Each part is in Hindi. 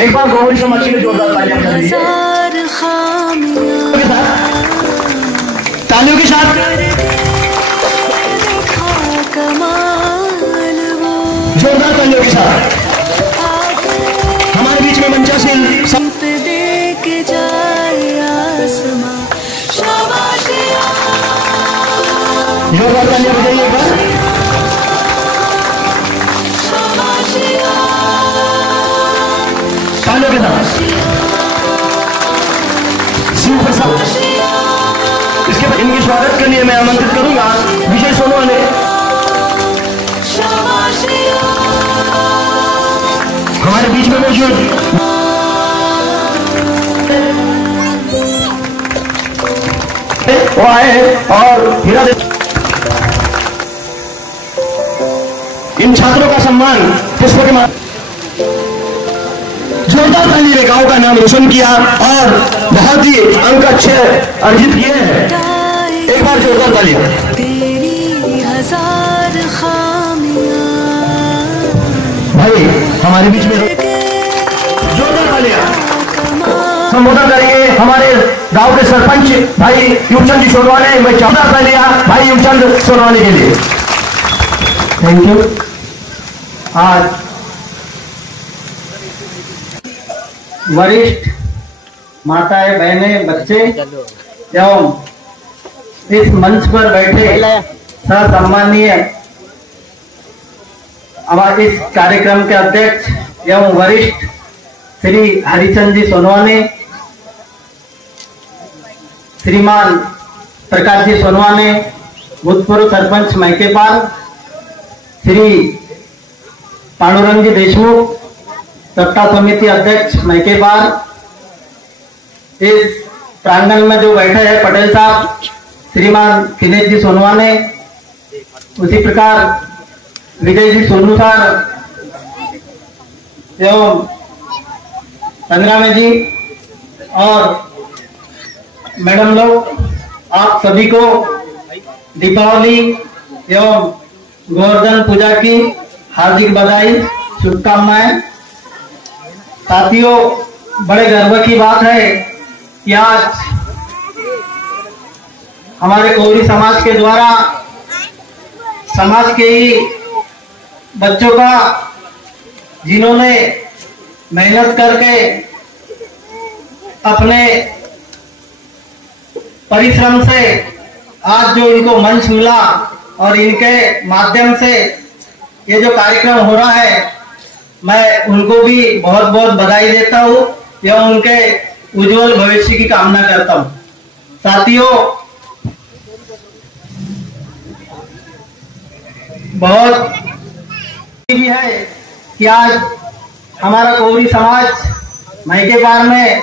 एक बार गौरी समाज के लिए जोरदार तालियां कर दीजिए। तालियों के साथ जोरदार तालियों के साथ हमारे बीच में मंचासीन जोरदार तालियां बजाइए एक बार। तालियों के साथ इसके बाद इनके स्वागत के लिए मैं आमंत्रित करूंगा विजय सोनवाने। हमारे बीच में मौजूद वो आए और हीरा इन छात्रों का सम्मान पुष्पों के जोरदार ताली ने गांव का नाम रोशन किया और बहुत ही अंक अच्छे अर्जित किए हैं। एक बार जोरदार तालियां। भाई हमारे बीच में जोरदार तालियां संबोधन करेंगे हमारे गांव के सरपंच भाई युवचंद जी सोनवाने। मैं जोरदार तालियां भाई युवचंद सोनवाने के लिए। Thank you. आज वरिष्ठ माताएं, बहनें, बच्चे एवं इस मंच पर बैठे सम्मानीय हमारे इस कार्यक्रम के अध्यक्ष एवं वरिष्ठ श्री हरिचंद जी सोनवाने, श्रीमान प्रकाश जी सोनवाने, भूतपूर्व सरपंच मैकेपाल, श्री पांडुरंग जी देशमुख, सत्ता समिति अध्यक्ष मैकेपाल, इस प्रांगण में जो बैठे हैं पटेल साहब, श्रीमान दिनेश जी सोनवाने, उसी प्रकार विजय जी सोनू सर एवं संग्राम जी और मैडम लोग, आप सभी को दीपावली एवं गोवर्धन पूजा की हार्दिक बधाई, शुभकामनाएं। साथियों, बड़े गर्व की बात है कि आज हमारे गौरी समाज के द्वारा समाज के ही बच्चों का जिन्होंने मेहनत करके अपने परिश्रम से आज जो इनको मंच मिला और इनके माध्यम से ये जो कार्यक्रम हो रहा है, मैं उनको भी बहुत बहुत बधाई देता हूँ एवं उनके उज्जवल भविष्य की कामना करता हूँ। साथियों, बहुत भी है कि आज हमारा गौरी समाज मैकेपाल में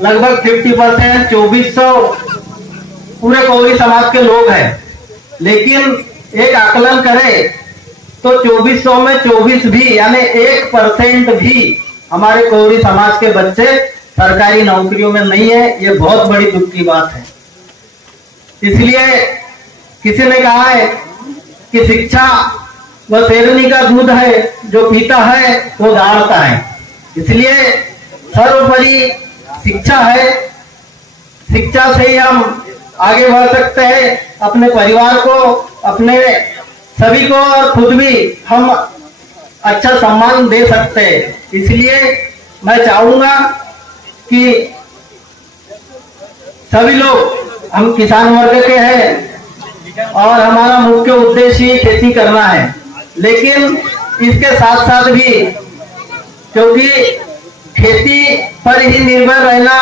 लगभग 50% 2400 पूरे गौरी समाज के लोग हैं, लेकिन एक आकलन करें तो 2400 में 24 भी यानी 1% भी हमारे गौरी समाज के बच्चे सरकारी नौकरियों में नहीं है। ये बहुत बड़ी दुख की बात है। इसलिए किसी ने कहा है कि शिक्षा वह शेरनी का दूध है, जो पीता है वो दहाड़ता है। इसलिए सर्वोपरि शिक्षा है। शिक्षा से ही हम आगे बढ़ सकते हैं, अपने परिवार को, अपने सभी को और खुद भी हम अच्छा सम्मान दे सकते हैं। इसलिए मैं चाहूंगा कि सभी लोग, हम किसान वर्ग के हैं और हमारा मुख्य उद्देश्य खेती करना है, लेकिन इसके साथ साथ भी, क्योंकि खेती पर ही निर्भर रहना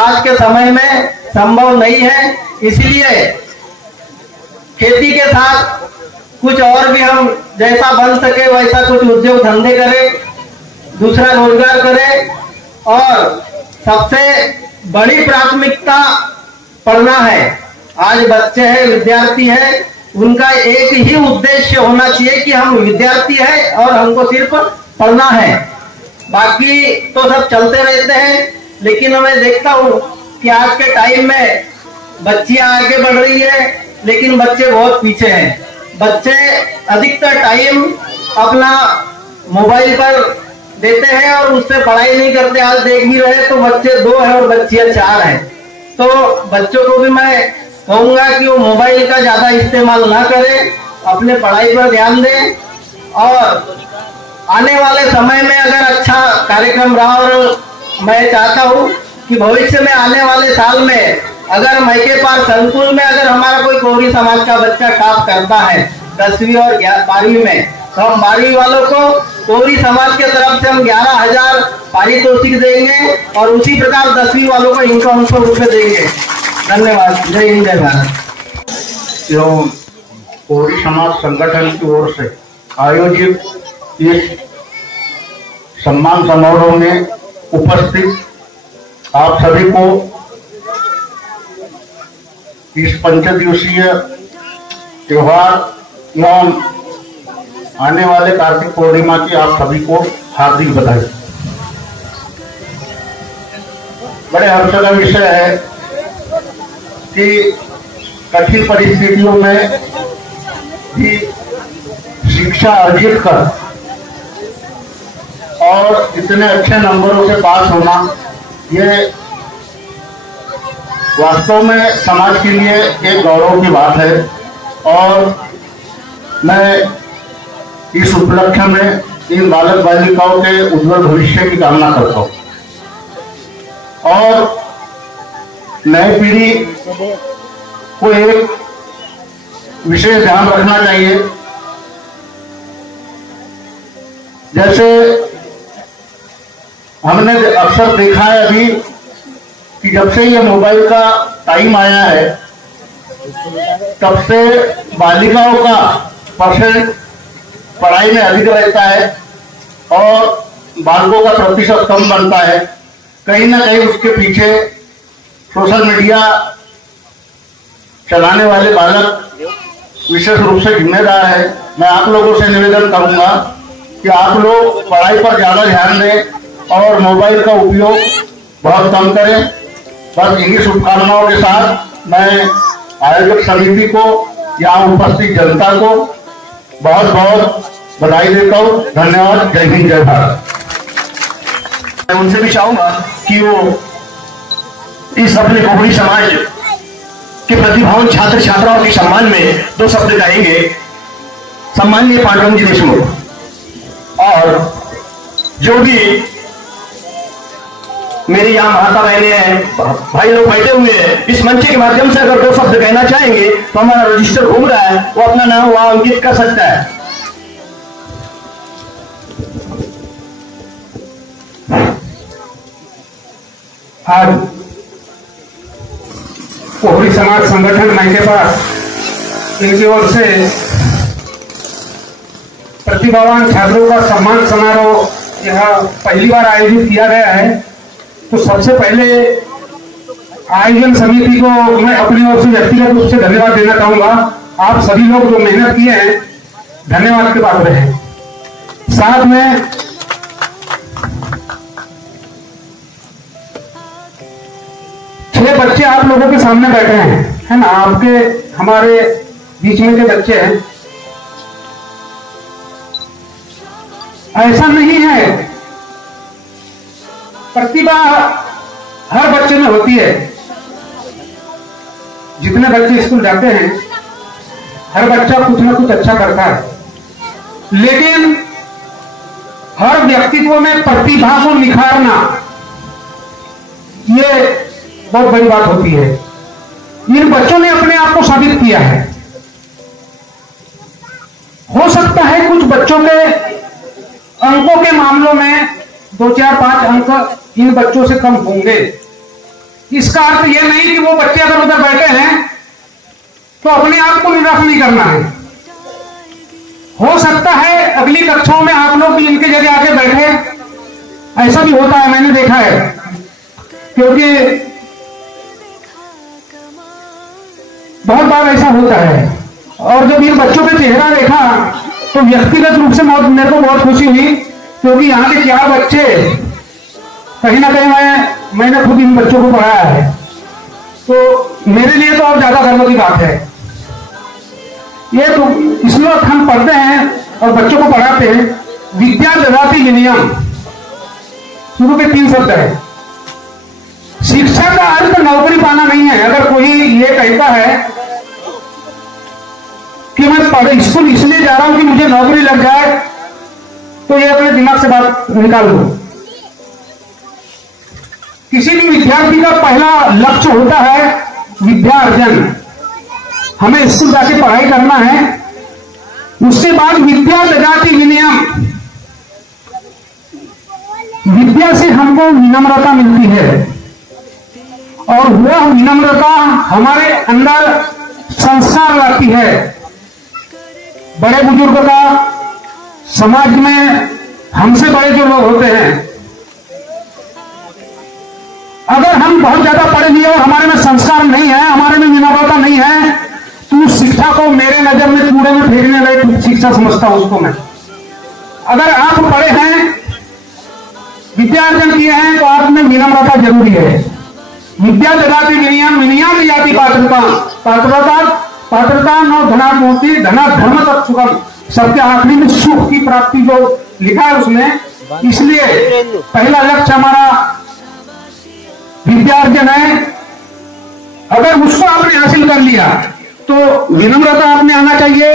आज के समय में संभव नहीं है, इसलिए खेती के साथ कुछ और भी हम जैसा बन सके वैसा कुछ उद्योग धंधे करें, दूसरा रोजगार करें और सबसे बड़ी प्राथमिकता पढ़ना है। आज बच्चे हैं, विद्यार्थी हैं, उनका एक ही उद्देश्य होना चाहिए कि हम विद्यार्थी हैं और हमको सिर्फ पढ़ना है। बाकी तो सब चलते रहते हैं, लेकिन मैं देखता हूँ कि आज के टाइम में बच्चियां आगे बढ़ रही है, लेकिन बच्चे बहुत पीछे हैं। बच्चे अधिकतर टाइम अपना मोबाइल पर देते हैं और उससे पढ़ाई नहीं करते। आज देख भी रहे तो बच्चे 2 हैं और बच्चियां 4 हैं। तो बच्चों को भी मैं कहूंगा कि वो मोबाइल का ज्यादा इस्तेमाल ना करें, अपने पढ़ाई पर ध्यान दें और आने वाले समय में अगर अच्छा कार्यक्रम रहा, और मैं चाहता हूँ कि भविष्य में आने वाले साल में अगर मैके पार संकुल में अगर हमारा कोई कोहरी समाज का बच्चा टॉप करता है 10वीं और 12वीं में, तो हम 12वीं वालों को कोहरी समाज के तरफ से हम 11,000 पारितोषिक देंगे और उसी प्रकार 10वीं वालों को इनका 100 रुपये देंगे। धन्यवाद। जय हिंद, जय भारत। एवं कोहरी समाज संगठन की ओर से आयोजित इस सम्मान समारोह में उपस्थित आप सभी को इस 5 दिवसीय त्योहार एवं आने वाले कार्तिक पूर्णिमा की आप सभी को हार्दिक बधाई। बड़े हर्ष का विषय है कि कठिन परिस्थितियों में भी शिक्षा अर्जित कर और इतने अच्छे नंबरों से पास होना, ये वास्तव में समाज के लिए एक गौरव की बात है। और मैं इस उपलक्ष्य में इन बालक बालिकाओं के उज्जवल भविष्य की कामना करता हूँ। और नई पीढ़ी को एक विशेष ध्यान रखना चाहिए। जैसे हमने अक्सर देखा है अभी कि जब से ये मोबाइल का टाइम आया है तब से बालिकाओं का परसेंट पढ़ाई में अधिक रहता है और बालकों का प्रतिशत कम बनता है। कहीं ना कहीं उसके पीछे सोशल मीडिया चलाने वाले बालक विशेष रूप से जिम्मेदार है। मैं आप लोगों से निवेदन करूंगा कि आप लोग पढ़ाई पर ज्यादा ध्यान दें और मोबाइल का उपयोग बहुत कम करें। बस इन्हीं शुभकामनाओं के साथ मैं आयोजक समिति को, यहाँ उपस्थित जनता को बहुत बहुत बधाई देता हूँ। धन्यवाद। जय हिंद, जय भारत। मैं उनसे भी चाहूंगा कि वो इस अपने कोहरी समाज के प्रतिभावान छात्र छात्राओं के सम्मान में 2 शब्द कहेंगे। सम्माननीय पांडुरंग जी देशमुख और जो भी मेरे यहाँ माता बहने हैं, भाई लोग बैठे हुए हैं, इस मंच के माध्यम से अगर 2 शब्द कहना चाहेंगे तो हमारा रजिस्टर घूम रहा है, वो अपना नाम वहां अंकित कर सकता है। आज कोहरी समाज संगठन मैके पास इनकी ओर से प्रतिभावान छात्रों का सम्मान समारोह यहाँ पहली बार आयोजित किया गया है। तो सबसे पहले आयोजन समिति को मैं अपनी ओर से व्यक्तिगत रूप से धन्यवाद देना चाहूंगा। आप सभी लोग जो मेहनत किए हैं, धन्यवाद के पात्र हैं। साथ में छह बच्चे आप लोगों के सामने बैठे हैं, है ना, आपके हमारे बीच में के बच्चे हैं। ऐसा नहीं है, प्रतिभा हर बच्चे में होती है। जितने बच्चे स्कूल जाते हैं, हर बच्चा कुछ ना कुछ अच्छा करता है, लेकिन हर व्यक्तित्व में प्रतिभा को निखारना, ये बहुत बड़ी बात होती है। इन बच्चों ने अपने आप को साबित किया है। हो सकता है कुछ बच्चों के अंकों के मामलों में 2, 4, 5 अंक इन बच्चों से कम होंगे। इसका अर्थ यह नहीं कि वो बच्चे अगर उधर बैठे हैं तो अपने आप को निराश नहीं करना है। हो सकता है अगली कक्षाओं में आप लोग भी इनके जगह आके बैठे, ऐसा भी होता है, मैंने देखा है। क्योंकि बहुत बार ऐसा होता है। और जब इन बच्चों का चेहरा देखा तो व्यक्तिगत रूप से मेरे को बहुत खुशी हुई, क्योंकि यहाँ के 4 बच्चे कहीं ना कहीं मैंने खुद इन बच्चों को पढ़ाया है, तो मेरे लिए तो और ज्यादा गर्व की बात है। ये तो इसमें हम पढ़ते हैं और बच्चों को पढ़ाते हैं, विद्या ददाति विनयम, शुरू के 3 शब्द है। शिक्षा का अर्थ नौकरी पाना नहीं है। अगर कोई ये कहता है कि मैं स्कूल इसलिए जा रहा हूं कि मुझे नौकरी लग जाए, तो ये अपने दिमाग से बात निकाल दो। किसी भी विद्यार्थी का पहला लक्ष्य होता है विद्या अर्जन। हमें स्कूल जाके पढ़ाई करना है। उसके बाद विद्या ददाति विनयम, विद्या से हमको विनम्रता मिलती है और वह विनम्रता हमारे अंदर संस्कार लाती है। बड़े बुजुर्ग का, समाज में हमसे बड़े जो लोग होते हैं, अगर हम बहुत ज्यादा पढ़े लिए और हमारे में संस्कार नहीं है, हमारे में विनम्रता नहीं है, तो उस शिक्षा को मेरे नजर में कूड़े में फेंकने लायक शिक्षा समझता हूं उसको मैं। अगर आप पढ़े हैं, विद्यार्जन किए हैं, तो आप में विनम्रता जरूरी है। विद्या ददाति विनयम, विनयम ददाति पात्रता, पात्रता नो धनात्मोति, धना धर्म तत् सुखम। सबके आखिरी में सुख की प्राप्ति जो लिखा है उसमें, इसलिए पहला लक्ष्य हमारा विद्यार्जन है। अगर उसको आपने हासिल कर लिया तो विनम्रता आपने आना चाहिए,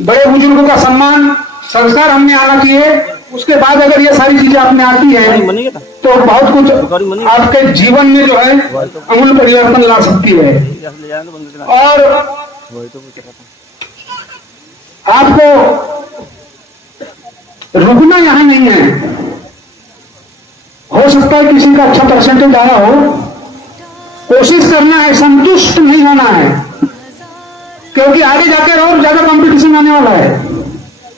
बड़े बुजुर्गों का सम्मान, संस्कार हमने आना चाहिए। उसके बाद अगर ये सारी चीजें आपने आती है तो बहुत कुछ आपके जीवन में जो है अमूल परिवर्तन ला सकती है। और आपको रुकना यहां नहीं है। हो सकता है किसी का अच्छा परसेंटेज आया हो, कोशिश करना है, संतुष्ट नहीं होना है, क्योंकि आगे जाकर और ज्यादा कंपटीशन आने वाला है।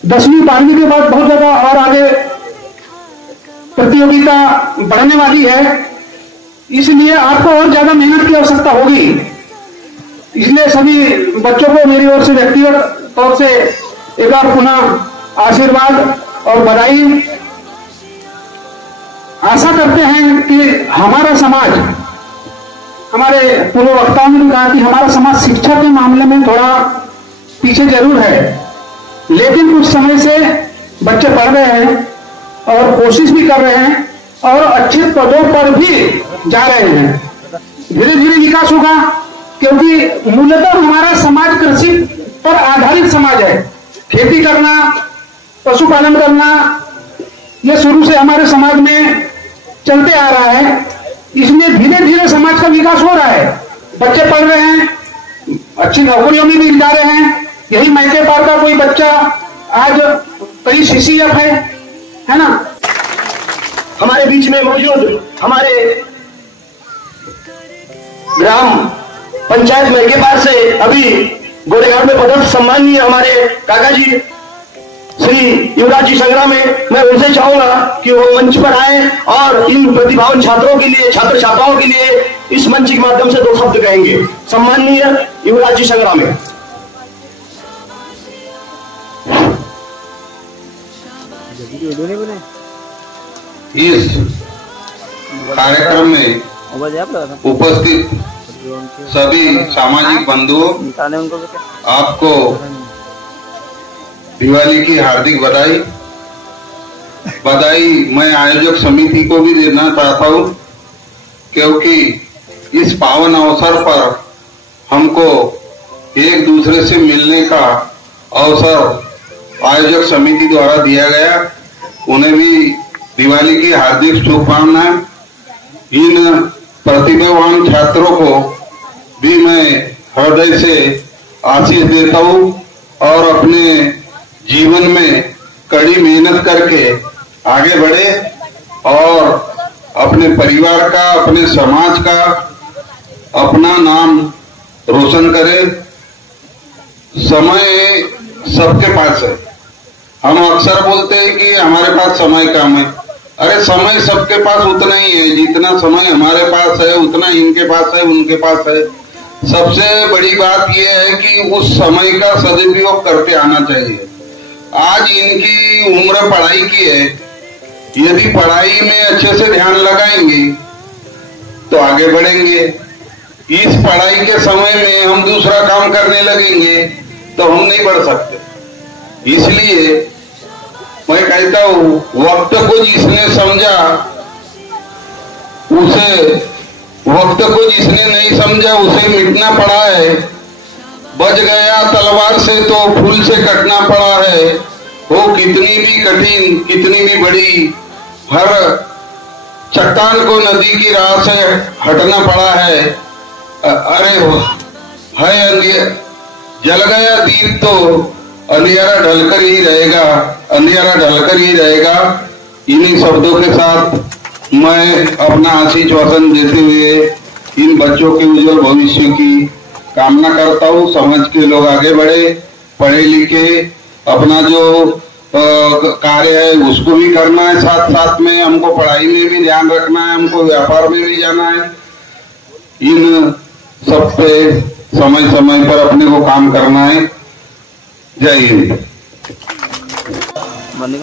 10वीं 12वीं के बाद बहुत ज्यादा और आगे प्रतियोगिता बढ़ने वाली है, इसलिए आपको और ज्यादा मेहनत की आवश्यकता होगी। इसलिए सभी बच्चों को मेरी ओर से व्यक्तिगत तौर से एक बार पुनः आशीर्वाद और बधाई। आशा करते हैं कि हमारा समाज, हमारे पूर्व वक्ताओं ने भी कहा कि हमारा समाज शिक्षा के मामले में थोड़ा पीछे जरूर है, लेकिन कुछ समय से बच्चे पढ़ रहे हैं और कोशिश भी कर रहे हैं और अच्छे पदों पर भी जा रहे हैं। धीरे धीरे विकास होगा, क्योंकि मूलतः हमारा समाज कृषि पर आधारित समाज है। खेती करना, पशुपालन करना, यह शुरू से हमारे समाज में चलते आ रहा है। इसलिए धीरे धीरे समाज का विकास हो रहा है। बच्चे पढ़ रहे हैं, अच्छी नौकरियों में भी जा रहे हैं। यही मैके पार का कोई बच्चा आज कई CCF है ना। हमारे बीच में मौजूद हमारे ग्राम पंचायत मैके पार से अभी गोरेगांव में पदस्थ सम्माननीय हमारे काका जी श्री युवराज जी संग्राम है। मैं उनसे चाहूंगा कि वो मंच पर आए और इन प्रतिभावान छात्रों के लिए, छात्र छात्राओं के लिए इस मंच के माध्यम से 2 शब्द कहेंगे। सम्माननीय युवराज जी संग्राम है। इस कार्यक्रम में उपस्थित सभी सामाजिक बंधुओं, आपको दिवाली की हार्दिक बधाई। मैं आयोजक समिति को भी देना चाहता हूं, क्योंकि इस पावन अवसर पर हमको एक दूसरे से मिलने का अवसर आयोजक समिति द्वारा दिया गया। उन्हें भी दिवाली की हार्दिक शुभकामनाएं। इन प्रतिभावान छात्रों को भी मैं हृदय से आशीष देता हूं और अपने जीवन में कड़ी मेहनत करके आगे बढ़े और अपने परिवार का, अपने समाज का, अपना नाम रोशन करे। समय सबके पास है। हम अक्सर बोलते हैं कि हमारे पास समय कम है। अरे समय सबके पास उतना ही है, जितना समय हमारे पास है उतना इनके पास है, उनके पास है। सबसे बड़ी बात यह है कि उस समय का सदुपयोग करते आना चाहिए। आज इनकी उम्र पढ़ाई की है, यदि पढ़ाई में अच्छे से ध्यान लगाएंगे तो आगे बढ़ेंगे। इस पढ़ाई के समय में हम दूसरा काम करने लगेंगे तो हम नहीं बढ़ सकते। इसलिए मैं कहता हूँ वक्त को जिसने समझा उसे, वक्त को जिसने नहीं समझा उसे मिटना पड़ा है। बच गया तलवार से तो फूल से कटना पड़ा है। वो कितनी भी कठिन, कितनी भी बड़ी, हर चट्टान को नदी की राह से हटना पड़ा है। अरे है अंधियारा, जल गया दीप तो अंधियारा ढलकर ही रहेगा, अंधियारा ढलकर ही रहेगा। इन्हीं शब्दों के साथ मैं अपना आशीर्वाद देते हुए इन बच्चों के उज्जवल भविष्य की कामना करता हूँ। समाज के लोग आगे बढ़े, पढ़े लिखे, अपना जो कार्य है उसको भी करना है, साथ साथ में हमको पढ़ाई में भी ध्यान रखना है, हमको व्यापार में भी जाना है। इन सब पे समय समय पर अपने को काम करना है। जय हिंद।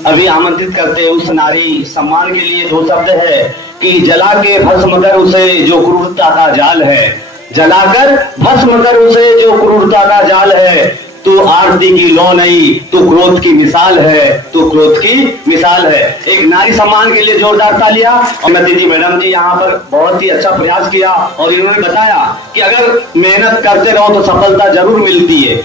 अभी आमंत्रित करते हैं उस नारी सम्मान के लिए। दो शब्द है कि जला के भस्म कर उसे जो क्रूरता का जाल है, जलाकर भस्म कर उसे जो क्रूरता का जाल है। तू आरती की लौ नहीं, तू क्रोध की मिसाल है, तू क्रोध की मिसाल है। एक नारी सम्मान के लिए जोरदार तालियां। और नती जी मैडम जी यहाँ पर बहुत ही अच्छा प्रयास किया और इन्होंने बताया कि अगर मेहनत करते रहो तो सफलता जरूर मिलती है।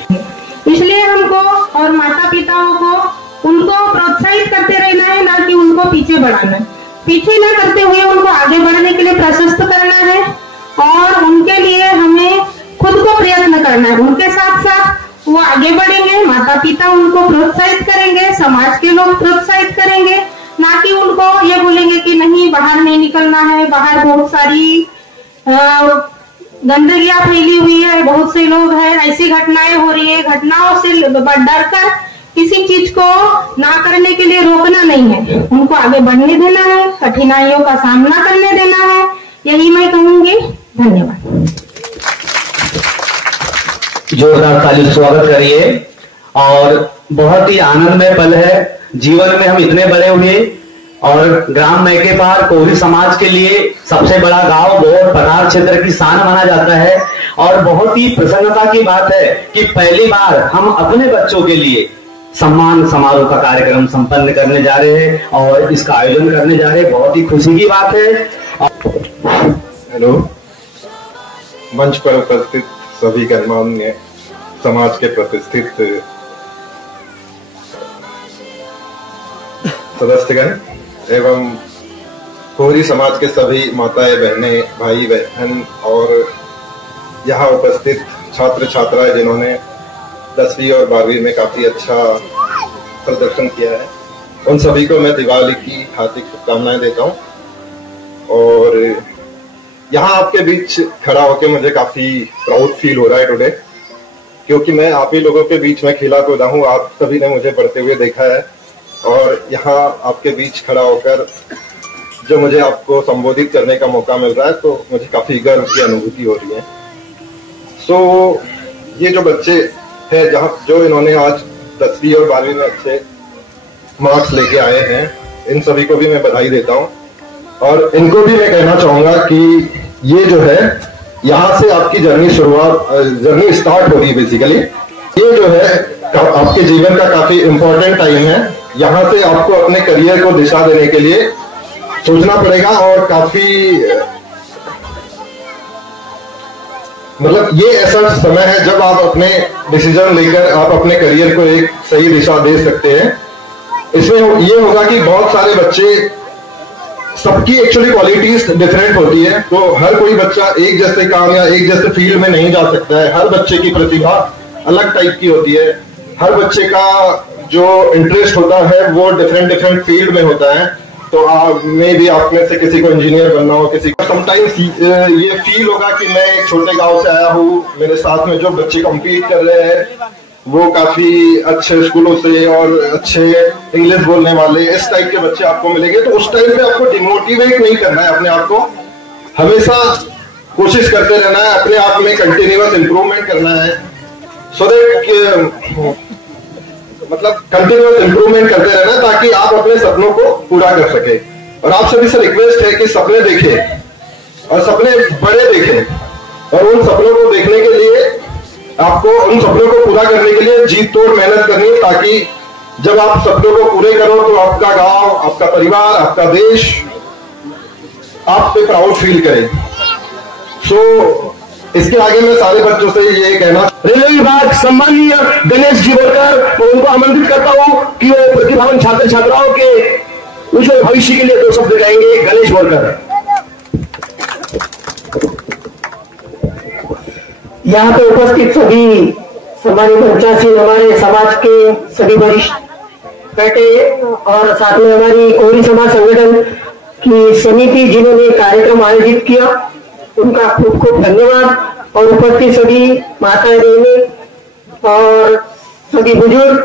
इसलिए हमको और माता पिताओं को उनको प्रोत्साहित करते रहना है, ना कि उनको पीछे बढ़ाना है। पीछे न करते हुए उनको आगे बढ़ने के लिए प्रशस्त करना है और उनके लिए हमें खुद को प्रयत्न करना है। उनके साथ साथ वो आगे बढ़ेंगे, माता पिता उनको प्रोत्साहित करेंगे, समाज के लोग प्रोत्साहित करेंगे, ना कि उनको ये बोलेंगे कि नहीं बाहर नहीं निकलना है, बाहर बहुत सारी गंदगियां फैली हुई है, बहुत से लोग हैं, ऐसी घटनाएं हो रही है। घटनाओं से डर कर किसी चीज को ना करने के लिए रोकना नहीं है, उनको आगे बढ़ने देना है, कठिनाइयों का सामना करने देना है। यही मैं कहूंगी। धन्यवाद। जोरदार ताली स्वागत करिए। और बहुत ही आनंदमय पल है जीवन में, हम इतने बड़े हुए और ग्राम मैके पार कोहरी समाज के लिए सबसे बड़ा गांव बहुत पठार क्षेत्र की शान माना जाता है। और बहुत ही प्रसन्नता की बात है कि पहली बार हम अपने बच्चों के लिए सम्मान समारोह का कार्यक्रम संपन्न करने जा रहे हैं और इसका आयोजन करने जा रहे हैं। बहुत ही खुशी की बात है। हेलो, मंच पर उपस्थित सभी गणमान्य समाज के प्रतिष्ठित सदस्यगण एवं कोहरी समाज के सभी माताएं, बहनें, भाई बहन और यहाँ उपस्थित छात्र छात्राएं जिन्होंने 10वीं और 12वीं में काफी अच्छा प्रदर्शन किया है, उन सभी को मैं दिवाली की हार्दिक शुभकामनाएं देता हूँ। और यहाँ आपके बीच खड़ा होकर मुझे काफी प्राउड फील हो रहा है टुडे, क्योंकि मैं आप ही लोगों के बीच में खेला कूदा हूँ। आप सभी ने मुझे पढ़ते हुए देखा है और यहाँ आपके बीच खड़ा होकर जो मुझे आपको संबोधित करने का मौका मिल रहा है तो मुझे काफी गर्व की अनुभूति हो रही है। ये जो बच्चे हैं जो इन्होंने आज 10वीं और 12वीं में अच्छे मार्क्स लेके आए हैं, इन सभी को भी मैं बधाई देता हूँ। और इनको भी मैं कहना चाहूंगा कि ये जो है यहाँ से आपकी जर्नी स्टार्ट हो रही है। बेसिकली ये जो है आपके जीवन का काफी इम्पोर्टेंट टाइम है। यहाँ से आपको अपने करियर को दिशा देने के लिए सोचना पड़ेगा और काफी मतलब ये ऐसा समय है जब आप अपने डिसीजन लेकर आप अपने करियर को एक सही दिशा दे सकते हैं। इसमें ये होगा कि बहुत सारे बच्चे, सबकी एक्चुअली क्वालिटीज डिफरेंट होती है, तो हर कोई बच्चा एक जैसे काम या एक जैसे फील्ड में नहीं जा सकता है। हर बच्चे की प्रतिभा अलग टाइप की होती है, हर बच्चे का जो इंटरेस्ट होता है वो डिफरेंट फील्ड में होता है। तो मे भी आप में से किसी को इंजीनियर बनना हो, किसी को समटाइम्स ये फील होगा कि मैं एक छोटे गांव से आया हूँ, मेरे साथ में जो बच्चे कम्पीट कर रहे हैं वो काफी अच्छे स्कूलों से और अच्छे इंग्लिश बोलने वाले, इस टाइप के बच्चे आपको मिलेंगे। तो उस टाइम पे आपको डिमोटिवेट नहीं करना है अपने आप को, हमेशा कोशिश करते रहना है, अपने आप में कंटिन्यूअस इंप्रूवमेंट करना है। सो दैट मतलब कंटिन्यूअस इंप्रूवमेंट करते रहना ताकि आप अपने सपनों को पूरा कर सके। और आप सभी से रिक्वेस्ट है कि सपने देखें और सपने बड़े देखें और उन सपनों को देखने के लिए आपको उन सपनों को पूरा करने के लिए जी तोड़ मेहनत करनी है, ताकि जब आप सपनों को पूरे करो तो आपका गांव, आपका परिवार, आपका देश आप पे प्राउड फील करे। इसके आगे मैं सारे बच्चों से ये कहना, रेलवे विभाग सम्मानीय गणेश जी बोलकर उनको आमंत्रित करता हूं कि वो प्रतिभावान छात्र छात्राओं के उज्जवल भविष्य के लिए 2 शब्द कहेंगे। गणेश बोलकर। यहाँ पे उपस्थित सभी सम्मानित पंचासीन हमारे समाज के सभी वरिष्ठ बैठे और साथ में हमारी कोहरी समाज संगठन की समिति जिन्होंने कार्यक्रम आयोजित किया, उनका खूब खूब धन्यवाद। और उपस्थित सभी माताएं बहनें और सभी बुजुर्ग,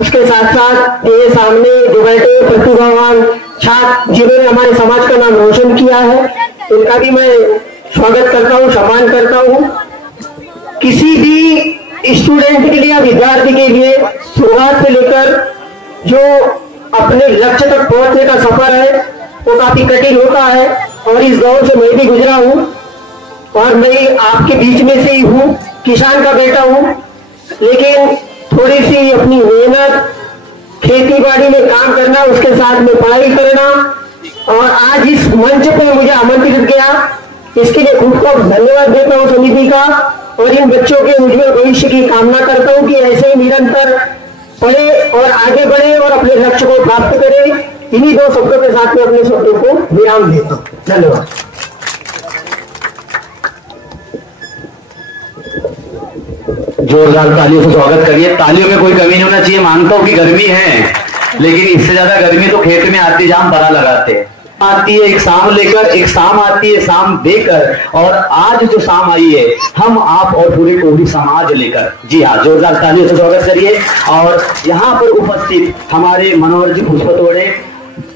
उसके साथ साथ ये सामने जो बैठे प्रतिभावान छात्र जिन्होंने हमारे समाज का नाम रोशन किया है, उनका भी मैं स्वागत करता हूँ, सम्मान करता हूँ। किसी भी स्टूडेंट के लिए या विद्यार्थी के लिए शुरुआत से लेकर जो अपने लक्ष्य तक पहुंचने का सफर है वो काफी कठिन होता है। और इस दौर से मैं भी गुजरा हूँ और मैं आपके बीच में से ही हूँ, किसान का बेटा हूँ, लेकिन थोड़ी सी अपनी मेहनत, खेती बाड़ी में काम करना, उसके साथ में पढ़ाई करना और आज इस मंच पे मुझे आमंत्रित किया, इसके लिए खूब खूब धन्यवाद देता हूँ समिति का। और इन बच्चों के उज्जवल भविष्य की कामना करता हूँ कि ऐसे ही निरंतर पढ़े और आगे बढ़े और अपने लक्ष्य को प्राप्त करें। इन्हीं 2 शब्दों के साथ में अपने शब्दों को विराम देता हूँ। धन्यवाद। जोरदार तालियों से स्वागत करिए। तालियों में कोई कमी नहीं होना चाहिए। मानता हूं कि गर्मी है, लेकिन इससे ज्यादा गर्मी तो खेत में आती जाम बड़ा लगाते हैं। आती है एक शाम लेकर, एक शाम आती है शाम देकर, और आज जो शाम आई है हम आप और पूरे कोहरी समाज लेकर। जी हाँ, जोरदार तालियों से स्वागत करिए। और यहाँ पर उपस्थित हमारे मनोहर जी पुष्पतोड़े,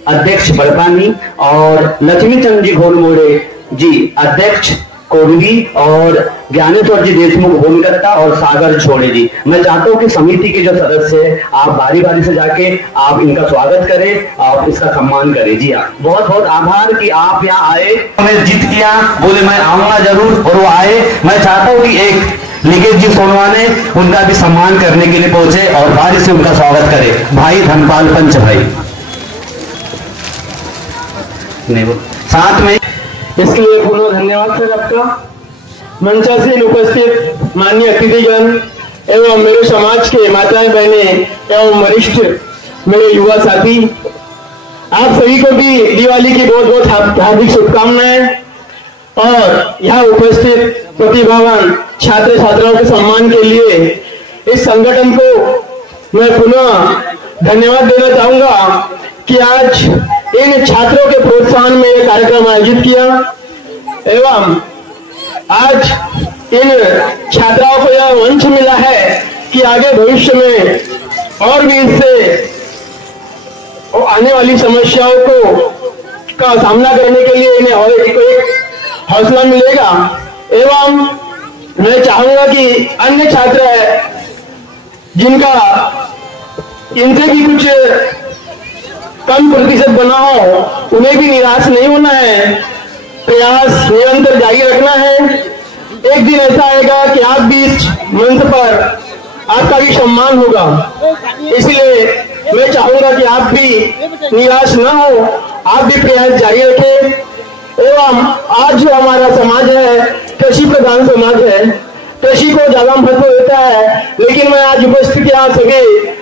अध्यक्ष बड़कानी, और लक्ष्मी चंद जी घोलमोड़े जी अध्यक्ष कोहरी, और ज्ञानेश्वर जी देशमुख भूमिकर्ता, और सागर छोड़े जी। मैं चाहता हूं कि समिति के जो सदस्य हैं आप बारी बारी से जाके आप इनका स्वागत करें, आप इसका सम्मान करें। जी हाँ, बहुत बहुत आभार कि आप यहाँ आए, हमें जिद किया, बोले मैं आऊंगा जरूर, और वो आए। मैं चाहता हूँ कि एक लिकेश जी सोनवा ने उनका भी सम्मान करने के लिए पहुंचे और बारी से उनका स्वागत करे। भाई धनपाल पंच भाई साथ में, इसके लिए पुनः धन्यवाद सर आपका। मंचासीन उपस्थित माननीय अतिथिगण एवं मेरे समाज के माताएं बहनें एवं वरिष्ठ मेरे युवा साथी, आप सभी को भी दिवाली की बहुत बहुत हार्दिक शुभकामनाएं। और यहाँ उपस्थित प्रतिभावान छात्र छात्राओं के सम्मान के लिए इस संगठन को मैं पुनः धन्यवाद देना चाहूंगा कि आज इन छात्रों के प्रोत्साहन में यह कार्यक्रम आयोजित किया एवं आज इन छात्राओं को यह मंच मिला है कि आगे भविष्य में और भी इससे आने वाली समस्याओं को का सामना करने के लिए इन्हें और एक हौसला मिलेगा। एवं मैं चाहूंगा कि अन्य छात्र जिनका इनसे भी कुछ कम प्रतिशत बना हो, उन्हें भी निराश नहीं होना है, प्रयास निरंतर जारी रखना है। एक दिन ऐसा आएगा कि आप भी इस मंच पर आपका भी सम्मान होगा। इसलिए मैं चाहूंगा कि आप भी निराश न हो, आप भी प्रयास जारी रखें। एवं आज जो हमारा समाज है कृषि प्रधान समाज है, कृषि को ज्यादा महत्व देता है, लेकिन मैं आज उपस्थित यहाँ सभी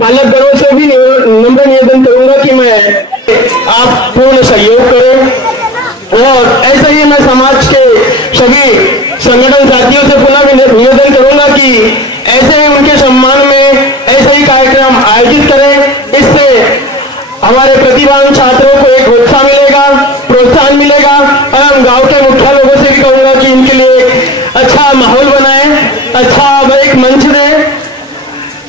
बालकगणों से भी नम्र निवेदन करूंगा कि मैं आप पूर्ण सहयोग करें। और ऐसे ही मैं समाज के सभी संगठन साथियों से पुनः निवेदन करूंगा कि ऐसे ही उनके सम्मान में ऐसे ही कार्यक्रम आयोजित करें। इससे हमारे प्रतिभावान छात्रों को एक उत्साह मिलेगा, प्रोत्साहन मिलेगा। और हम गांव के मुखिया लोगों से भी कहूंगा कि इनके लिए अच्छा माहौल बनाए, अच्छा एक मंच दें।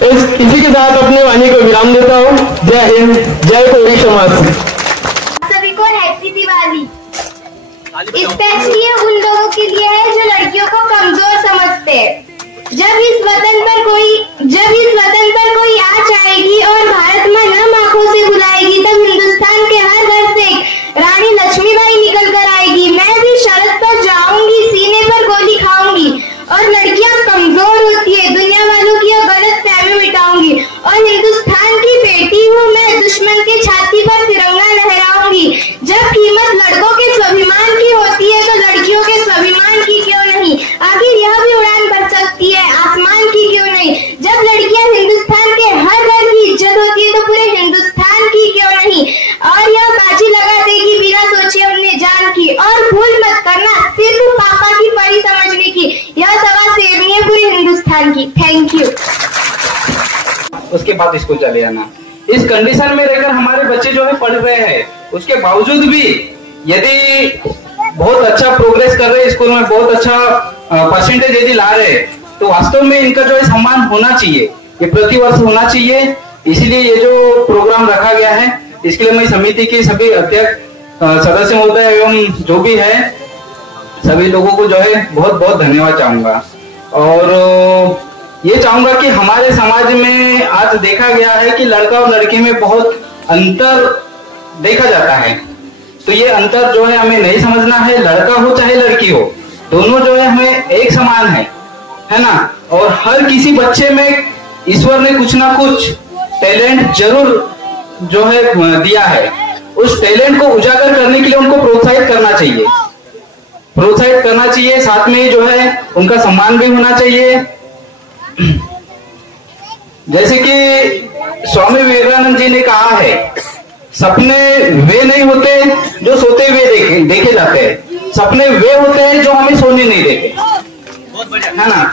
इसी के साथ अपने वाणी को विराम देता हूँ। जय हिंद, जय कोहरी समाज। सभी को हैप्पी दिवाली। स्पेशली उन लोगों के लिए है जो लड़कियों को कमजोर समझते हैं। जब इस वतन पर कोई आँच आएगी और भारत माँ नम आंखों से बुलाएगी, तब हिंदुस्तान के हर घर से रानी लक्ष्मीबाई निकल कर आएगी। मैं भी शरद पर जाऊंगी, सीने पर गोली खाऊंगी, और लड़कियां कमजोर होती है, दुनिया वालों की गलत फहमी मिटाऊंगी और हिंदुस्तान की बाद स्कूल चले जाना। इस कंडीशन में रहकर हमारे बच्चे जो है पढ़ रहे हैं, उसके बावजूद भी यदि बहुत अच्छा प्रोग्रेस कर रहे हैं स्कूल में, बहुत अच्छा परसेंटेज यदि ला रहे हैं, तो वास्तव में इनका जो है सम्मान होना चाहिए, ये प्रतिवर्ष होना चाहिए। इसीलिए ये जो प्रोग्राम रखा गया है, इसके लिए मैं समिति के सभी अध्यक्ष, सदस्य महोदय एवं जो भी है सभी लोगों को जो है बहुत बहुत धन्यवाद चाहूंगा। और ये चाहूंगा कि हमारे समाज में आज देखा गया है कि लड़का और लड़की में बहुत अंतर देखा जाता है, तो ये अंतर जो है हमें नहीं समझना है। लड़का हो चाहे लड़की हो, दोनों जो है हमें एक समान है ना। और हर किसी बच्चे में ईश्वर ने कुछ ना कुछ टैलेंट जरूर जो है दिया है, उस टैलेंट को उजागर करने के लिए उनको प्रोत्साहित करना चाहिए, साथ में जो है उनका सम्मान भी होना चाहिए। जैसे कि स्वामी विवेकानंद जी ने कहा है, सपने वे नहीं होते जो सोते हुए देखे जाते हैं, सपने वे होते हैं जो हमें सोने नहीं देते, है ना।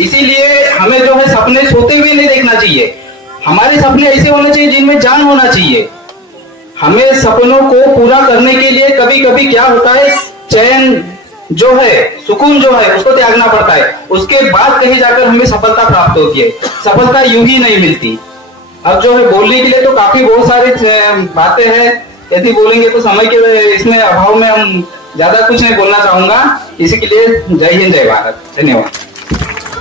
इसीलिए हमें जो है सपने सोते हुए नहीं देखना चाहिए, हमारे सपने ऐसे होने चाहिए जिनमें जान होना चाहिए। हमें सपनों को पूरा करने के लिए कभी कभी क्या होता है, चैन जो है, सुकून जो है, उसको त्यागना पड़ता है, उसके बाद कहीं जाकर हमें सफलता प्राप्त होती है। सफलता यूं ही नहीं मिलती। अब जो है बोलने के लिए तो काफी बहुत सारी बातें हैं, यदि बोलेंगे तो समय के इसमें अभाव में हम ज्यादा कुछ नहीं बोलना चाहूंगा। इसी के लिए जय हिंद, जय भारत, धन्यवाद।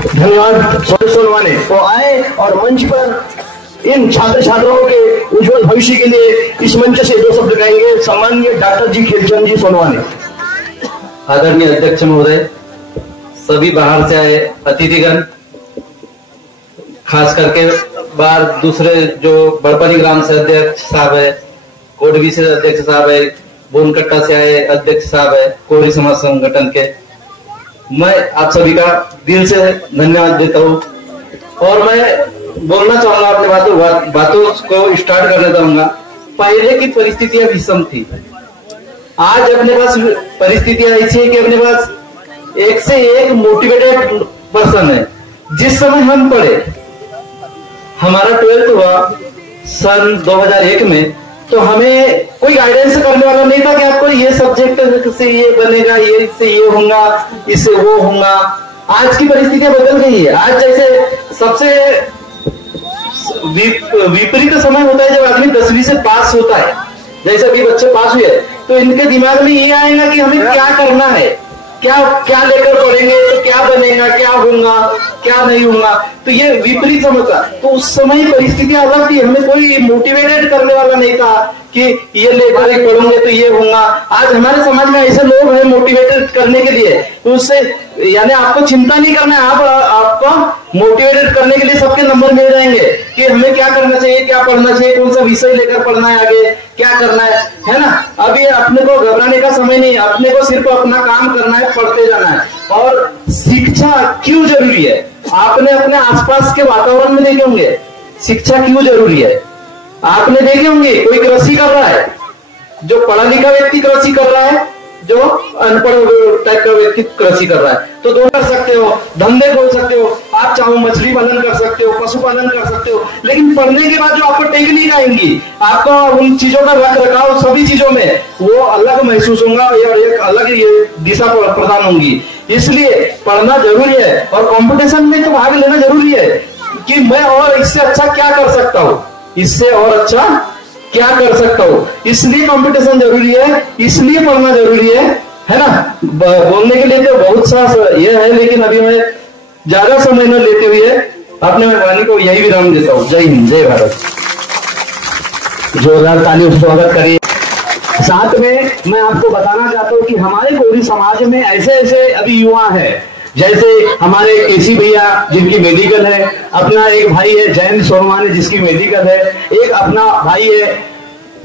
धन्यवाद सोनवाने वो आए और मंच पर इन छात्र छात्राओं के उज्जवल भविष्य के लिए इस मंच से दो शब्द कहेंगे सम्माननीय डॉक्टर जी खेलचंद जी सोनवाने। आदरणीय अध्यक्ष महोदय, सभी बाहर से आए अतिथिगण, खास करके बाहर दूसरे जो बड़पनी ग्राम से अध्यक्ष साहब है, कोडवी से अध्यक्ष साहब है, बोनकट्टा से आए अध्यक्ष साहब है, कोरी समाज संगठन के, मैं आप सभी का दिल से धन्यवाद देता हूँ। और मैं बोलना चाहूंगा, अपने बातों को स्टार्ट करना चाहूंगा। पहले की परिस्थितियां विषम थी, आज अपने पास परिस्थितियां ऐसी है कि अपने पास एक से एक मोटिवेटेड पर्सन है। जिस समय हम पढ़े, हमारा 12th हुआ सन 2001 में, तो हमें कोई गाइडेंस करने वाला नहीं था कि आपको ये सब्जेक्ट से ये बनेगा, ये इससे ये होगा, इससे वो होगा। आज की परिस्थितियां बदल गई है। आज जैसे सबसे विपरीत समय होता है जब आदमी 10वीं से पास होता है, जैसे अभी बच्चे पास हुए, तो इनके दिमाग में ये आएगा कि हमें क्या करना है, क्या लेकर पढ़ेंगे, तो क्या बनेगा, क्या होगा, क्या नहीं होगा। तो ये विपरीत समय था। तो उस समय परिस्थितियां अलग थी, हमें कोई मोटिवेटेड करने वाला नहीं था कि ये लेकर पढ़ोगे तो ये होगा। आज हमारे समाज में ऐसे लोग हैं मोटिवेटेड करने के लिए, तो उससे यानी आपको चिंता नहीं करना है, आपको मोटिवेटेड करने के लिए सबके नंबर मिल जाएंगे कि हमें क्या करना चाहिए, क्या पढ़ना चाहिए, कौन सा विषय लेकर पढ़ना है, आगे क्या करना है ना। अभी अपने को घबराने का समय नहीं, अपने को सिर्फ अपना काम करना है, पढ़ते जाना है। और शिक्षा क्यों जरूरी है, आपने अपने आसपास के वातावरण में देखे होंगे शिक्षा क्यों जरूरी है। आपने देखे होंगे कोई कृषि कर रहा है, जो पढ़ा लिखा व्यक्ति कृषि कर रहा है, जो अनपढ़ टाइप का व्यक्ति कृषि कर रहा है, तो दोनों कर सकते हो, धंधे खोल सकते हो, आप चाहो मछली पालन कर सकते हो, पशुपालन कर सकते हो। लेकिन पढ़ने के बाद जो आपको टेक्निक आएंगी, आपको उन चीजों का रख रखाव सभी चीजों में वो अलग महसूस होगा और एक अलग ये दिशा प्रदान होंगी। इसलिए पढ़ना जरूरी है और कंपटीशन में तो भाग लेना जरूरी है कि मैं और इससे अच्छा क्या कर सकता हूँ, इससे और अच्छा क्या कर सकता हूँ। इसलिए कंपटीशन जरूरी है, इसलिए पढ़ना जरूरी है ना। बोलने के लिए तो बहुत सा ये है, लेकिन अभी मैं ज्यादा समय न लेते हुए अपने मेहरबानी को यही विराम देता हूँ। जय हिंद, जय भारत। जोरदार ताली से स्वागत करिए। साथ में मैं आपको बताना चाहता हूँ कि हमारे कोरी समाज में ऐसे ऐसे अभी युवा है, जैसे हमारे केसी भैया जिनकी मेडिकल है, अपना एक भाई है जयंत सोनवाने जिसकी मेडिकल है, एक अपना भाई है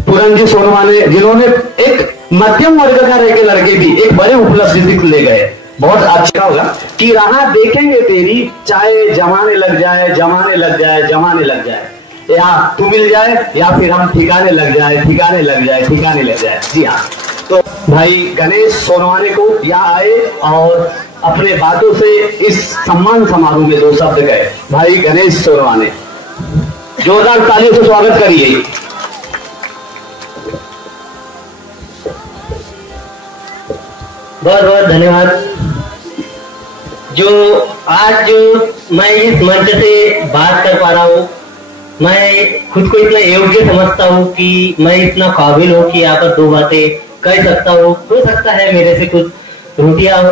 पूरन सोनवाने जिन्होंने एक मध्यम वर्ग का रह के लड़के भी एक बड़े उपलब्धि ले गए। बहुत अच्छा होगा कि राह देखेंगे तेरी, चाहे जमाने लग जाए, जमाने लग जाए, जमाने लग जाए, या तू मिल जाए या फिर हम ठिकाने लग जाए, ठिकाने लग जाए, ठिकाने लग जाए। जी हाँ, तो भाई गणेश सोनवाने को यहाँ आए और अपने बातों से इस सम्मान समारोह में दो शब्द गए। भाई गणेश सोनवाने, जोरदार तालियों से स्वागत करिए। बहुत बहुत धन्यवाद। जो आज मैं इस मंच से बात कर पा रहा हूँ, मैं खुद को इतना योग्य समझता हूँ कि मैं इतना काबिल हूँ कि यहाँ पर दो बातें कह सकता हूँ। हो सकता है मेरे से कुछ त्रुटियां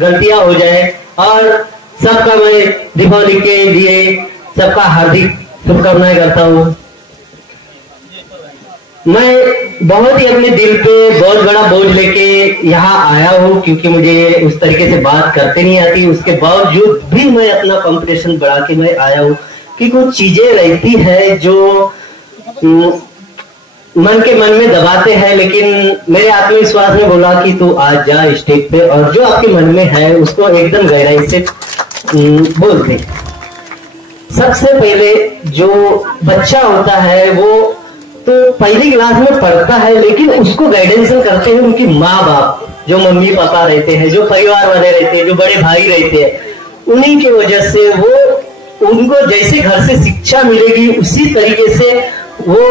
गलतियां हो जाए, और सबका मैं दीपावली के लिए सबका हार्दिक शुभकामनाएं करता हूँ। मैं बहुत ही अपने दिल पे बहुत बड़ा बोझ लेके यहाँ आया हूँ, क्योंकि मुझे उस तरीके से बात करते नहीं आती। उसके बावजूद भी मैं अपना कंपटीशन बढ़ा के मैं आया हूँ कि कुछ चीजें रहती है जो मन के मन में दबाते हैं, लेकिन मेरे आत्मविश्वास ने बोला कि तू आज जा स्टेज पे और जो आपके मन में है उसको एकदम गहराई से बोल दे। सबसे पहले जो बच्चा होता है वो तो पहली क्लास में पढ़ता है, लेकिन उसको गाइडेंस करते हैं उनकी माँ बाप, जो मम्मी पापा रहते हैं, जो परिवार वाले रहते हैं, जो बड़े भाई रहते हैं। उन्हीं की वजह से वो उनको जैसे घर से शिक्षा मिलेगी उसी तरीके से वो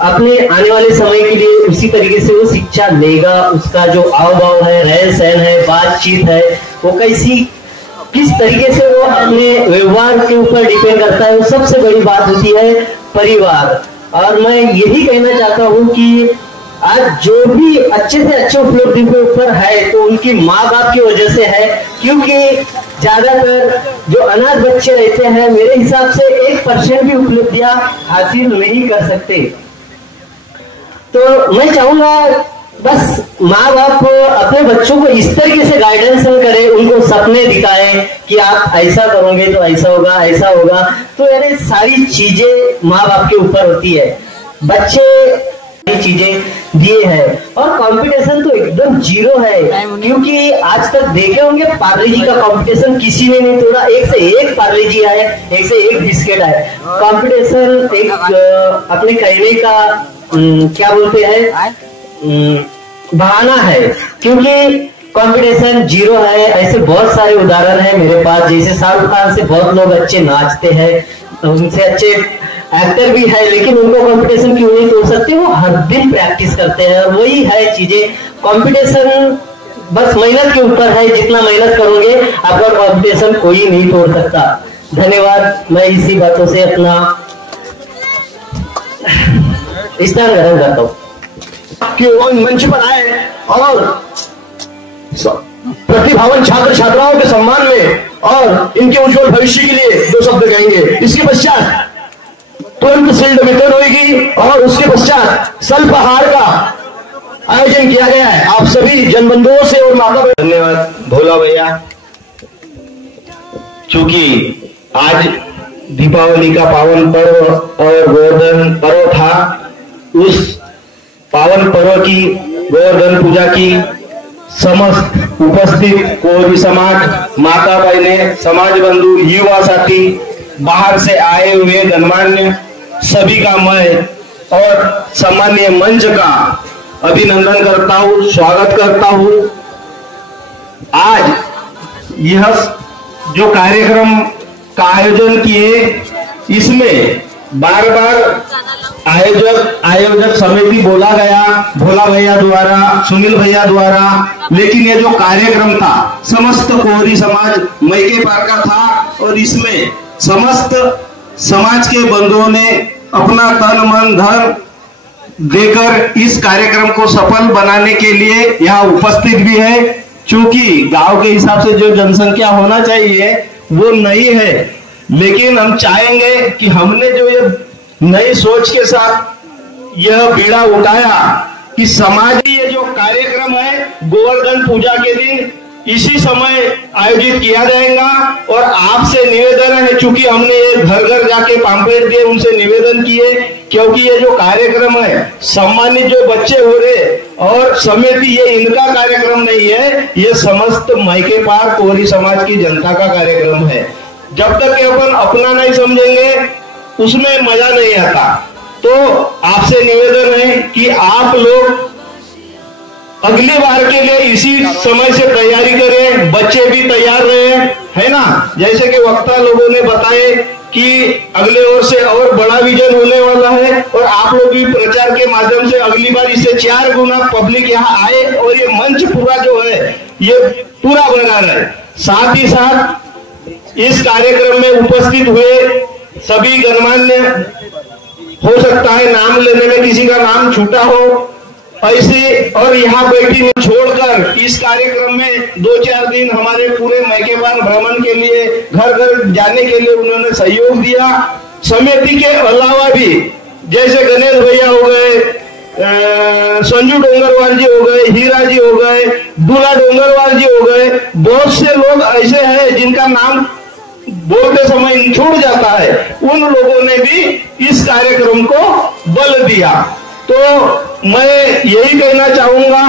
अपने आने वाले समय के लिए उसी तरीके से वो शिक्षा लेगा। उसका जो आव भाव है, रहन सहन है, बातचीत है, वो किस तरीके से वो अपने व्यवहार के ऊपर डिपेंड करता है। वो सबसे बड़ी बात होती है परिवार। और मैं यही कहना चाहता हूँ कि आज जो भी अच्छे से अच्छे उपलब्धि के ऊपर है तो उनकी माँ बाप की वजह से है, क्योंकि ज्यादातर जो अनाथ बच्चे रहते हैं मेरे हिसाब से 1% भी उपलब्धियां हासिल नहीं कर सकते। तो मैं चाहूंगा बस माँ बाप अपने बच्चों को इस तरीके से गाइडेंस करें, उनको सपने दिखाएं कि आप ऐसा करोगे तो ऐसा होगा, ऐसा होगा। तो यार सारी चीजें माँ बाप के ऊपर होती है। बच्चे चीजें दिए हैं और कंपटीशन तो एकदम जीरो है, क्योंकि आज तक देखे होंगे पार्ले जी का कंपटीशन किसी ने नहीं तोड़ा। एक से एक पार्ले जी आए, एक से एक बिस्किट आए। कंपटीशन एक अपने कहने का क्या बोलते हैं बहाना है, क्योंकि कंपटीशन जीरो है। ऐसे बहुत सारे उदाहरण है मेरे पास, जैसे शाहरुख खान से बहुत लोग अच्छे नाचते हैं, उनसे अच्छे एक्टर भी है, लेकिन उनको कंपटीशन क्यों नहीं तोड़ सकते? वो हर दिन प्रैक्टिस करते हैं। और वही है चीजें, कंपटीशन बस मेहनत के ऊपर है। जितना मेहनत करोगे आपका कंपटीशन कोई नहीं तोड़ सकता। धन्यवाद। मैं इसी बातों से अपना स्नान ग्रहण करता हूँ कि वो मंच पर आए और प्रतिभावान छात्र छात्राओं के सम्मान में और इनके उज्जवल भविष्य के लिए 2 शब्द कहेंगे। इसके पश्चात तुरंत शील्ड वितरण होगी और उसके पश्चात स्वल्पाहार का आयोजन किया गया है। आप सभी जनबंधुओं से और माता। धन्यवाद भोला भैया। चूंकि आज दीपावली का पावन पर्व और गोवर्धन पर्व था, उस पावन पर्व की गोवर्धन पूजा की समस्त उपस्थित कोरी समाज, माता बहने, समाज बंधु, युवा साथी, बाहर से आए हुए गणमान्य सभी का मैं और सम्मानीय मंच का अभिनंदन करता हूँ, स्वागत करता हूँ। आज यह जो कार्यक्रम का आयोजन किए, इसमें बार बार आयोजक समिति बोला गया, भोला भैया द्वारा, सुनील भैया द्वारा, लेकिन ये जो कार्यक्रम था समस्त कोहरी समाज मैके पार का था और इसमें समस्त समाज के बंधुओं ने अपना तन मन धन देकर इस कार्यक्रम को सफल बनाने के लिए यहाँ उपस्थित भी है। चूंकि गांव के हिसाब से जो जनसंख्या होना चाहिए वो नहीं है, लेकिन हम चाहेंगे कि हमने जो ये नई सोच के साथ यह बीड़ा उठाया कि समाज ये जो कार्यक्रम है गोवर्धन पूजा के दिन इसी समय आयोजित किया जाएगा। और आपसे निवेदन है, चूंकि हमने ये घर घर जाके पैम्पलेट दिए, उनसे निवेदन किए, क्योंकि ये जो कार्यक्रम है सम्मानित जो बच्चे हो रहे और समिति, ये इनका कार्यक्रम नहीं है, ये समस्त मैके पार कोहरी समाज की जनता का कार्यक्रम है। जब तक कि अपन अपना नहीं समझेंगे उसमें मजा नहीं आता। तो आपसे निवेदन है कि आप लोग अगली बार के लिए इसी समय से तैयारी करें, बच्चे भी तैयार रहे, है ना। जैसे कि वक्ता लोगों ने बताए कि अगले वर्ष से और बड़ा विजन होने वाला है, और आप लोग भी प्रचार के माध्यम से अगली बार इससे 4 गुना पब्लिक यहाँ आए और ये मंच पूरा जो है ये पूरा बना रहे। साथ ही साथ इस कार्यक्रम में उपस्थित हुए सभी गणमान्य, हो सकता है नाम लेने में किसी का नाम छूटा हो ऐसे, और यहाँ बैठी छोड़कर इस कार्यक्रम में 2-4 दिन हमारे पूरे मैकेपार भ्रमण के लिए, घर घर जाने के लिए उन्होंने सहयोग दिया। समिति के अलावा भी जैसे गणेश भैया हो गए, संजू डोंगरवाल जी हो गए, हीरा जी हो गए, दूल्हा डोंगरवाल जी हो गए, बहुत से लोग ऐसे हैं जिनका नाम बोलते समय छूट जाता है, उन लोगों ने भी इस कार्यक्रम को बल दिया। तो मैं यही कहना चाहूंगा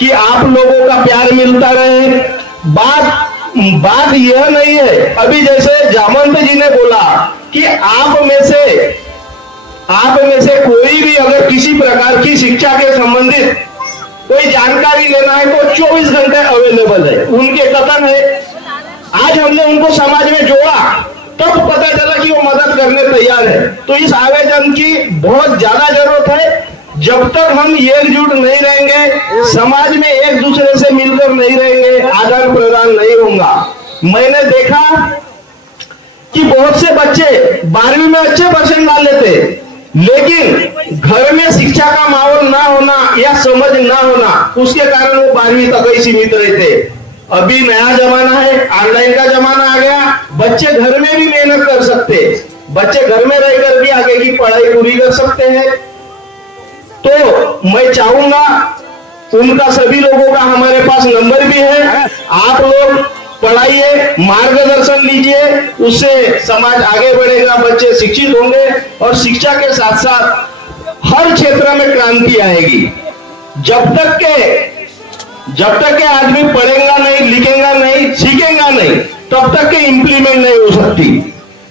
कि आप लोगों का प्यार मिलता रहे। बात यह नहीं है, अभी जैसे जामवंत जी ने बोला कि आप में से कोई भी अगर किसी प्रकार की शिक्षा के संबंधित कोई जानकारी लेना है तो 24 घंटे अवेलेबल है, उनके कथन है। आज हमने उनको समाज में जोड़ा तब पता चला कि वो मदद करने तैयार है। तो इस आवेदन की बहुत ज्यादा जरूरत है। जब तक हम एकजुट नहीं रहेंगे, समाज में एक दूसरे से मिलकर नहीं रहेंगे, आदान प्रदान नहीं होगा। मैंने देखा कि बहुत से बच्चे 12वीं में अच्छे परसेंट ला लेते, लेकिन घर में शिक्षा का माहौल ना होना या समझ ना होना, उसके कारण वो 12वीं तक ही सीमित रहते। अभी नया जमाना है, ऑनलाइन का जमाना आ गया, बच्चे घर में भी मेहनत कर सकते, बच्चे घर में रहकर भी आगे की पढ़ाई पूरी कर सकते हैं। तो मैं चाहूंगा, उनका सभी लोगों का हमारे पास नंबर भी है, आप लोग पढ़ाइए, मार्गदर्शन लीजिए, उससे समाज आगे बढ़ेगा, बच्चे शिक्षित होंगे और शिक्षा के साथ साथ हर क्षेत्र में क्रांति आएगी। जब तक के आदमी पढ़ेगा नहीं, लिखेगा नहीं, सीखेगा नहीं, तब तक के इम्प्लीमेंट नहीं हो सकती।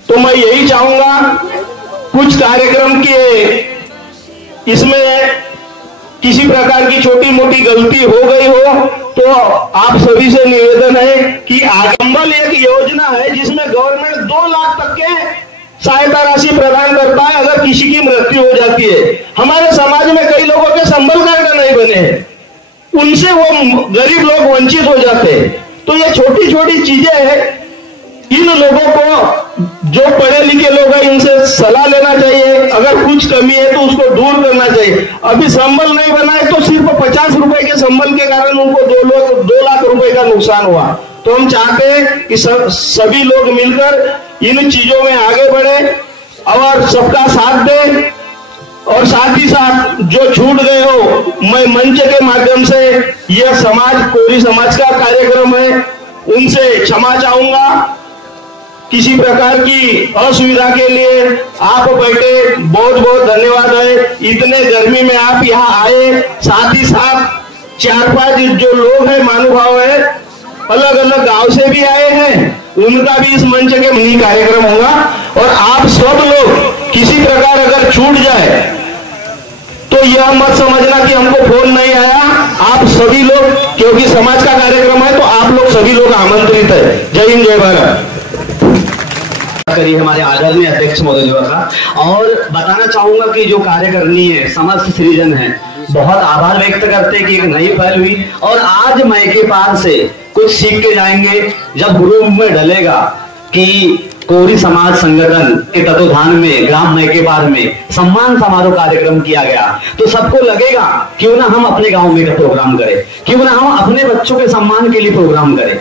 तो मैं यही चाहूंगा, कुछ कार्यक्रम के इसमें किसी प्रकार की छोटी मोटी गलती हो गई हो तो आप सभी से निवेदन है कि आगंबल एक योजना है जिसमें गवर्नमेंट 2 लाख तक के सहायता राशि प्रदान करता है अगर किसी की मृत्यु हो जाती है। हमारे समाज में कई लोगों के संबल कार्ड नहीं बने हैं, उनसे वो गरीब लोग वंचित हो जाते हैं। तो ये छोटी छोटी चीजें हैं, इन लोगों को जो पढ़े लिखे लोग हैं इनसे सलाह लेना चाहिए, अगर कुछ कमी है तो उसको दूर करना चाहिए। अभी संबल नहीं बना है तो सिर्फ 50 रुपए के संबल के कारण उनको 2 लाख रुपए का नुकसान हुआ। तो हम चाहते हैं कि सभी लोग मिलकर इन चीजों में आगे बढ़े और सबका साथ दें, और साथ ही साथ जो छूट गए हो, मैं मंच के माध्यम से यह कोरी समाज का कार्यक्रम है, उनसे क्षमा चाहूंगा। किसी प्रकार की असुविधा के लिए आप बैठे, बहुत बहुत धन्यवाद है। इतने गर्मी में आप यहाँ आए, साथ ही साथ 4-5 जो लोग हैं, महानुभाव है, अलग अलग गांव से भी आए हैं, उनका भी इस मंच के मिनी कार्यक्रम होगा। और आप सब लोग किसी प्रकार अगर छूट जाए तो यह मत समझना कि हमको फोन नहीं आया, आप सभी लोग, क्योंकि समाज का कार्यक्रम है तो आप लोग सभी लोग आमंत्रित है। जय हिंद, जय भारत। करिए हमारे आदरणीय अध्यक्ष महोदय का। और बताना चाहूंगा कि जो कार्यकारिणी है, समस्त सृजन है, बहुत आभार व्यक्त करते हैं कि एक नई पहल हुई और आज मैकेपार से कुछ सीख के जाएंगे। जब ग्रुप में डलेगा कि कोरी समाज संगठन के तत्वाधान में ग्राम मैकेपार में सम्मान समारोह कार्यक्रम किया गया तो सबको लगेगा क्यों ना हम अपने गांव में का प्रोग्राम करें, क्यों ना हम अपने बच्चों के सम्मान के लिए प्रोग्राम करें।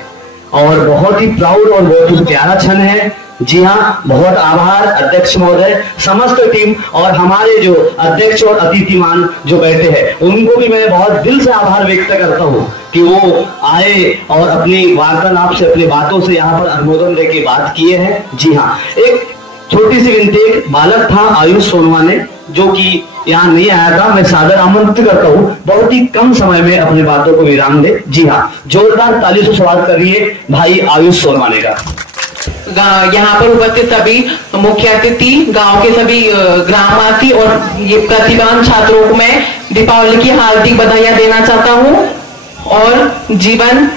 और बहुत ही प्राउड और बहुत ही प्यारा क्षण है। जी हाँ, बहुत आभार अध्यक्ष महोदय, समस्त टीम और हमारे जो अध्यक्ष और अतिथिमान जो बैठे हैं उनको भी मैं बहुत दिल से आभार व्यक्त करता हूँ कि वो आए और अपनी वार्तालाप से, अपनी बातों से यहाँ पर अनुमोदन देके बात किए हैं। जी हाँ, एक छोटी सी विनती, एक बालक था आयुष सोनवाने जो कि यहाँ नहीं आया था, मैं सादर आमंत्रित करता हूँ बहुत ही कम समय में अपनी बातों को विराम दे। जी हाँ, जोरदार ताली से स्वागत करिए भाई आयुष सोनवाने का। यहाँ पर उपस्थित सभी मुख्य अतिथि, गांव के सभी ग्रामवासी और ये प्रतिभावान छात्रों को मैं दीपावली की हार्दिक बधाइयां देना चाहता हूँ। और जीवन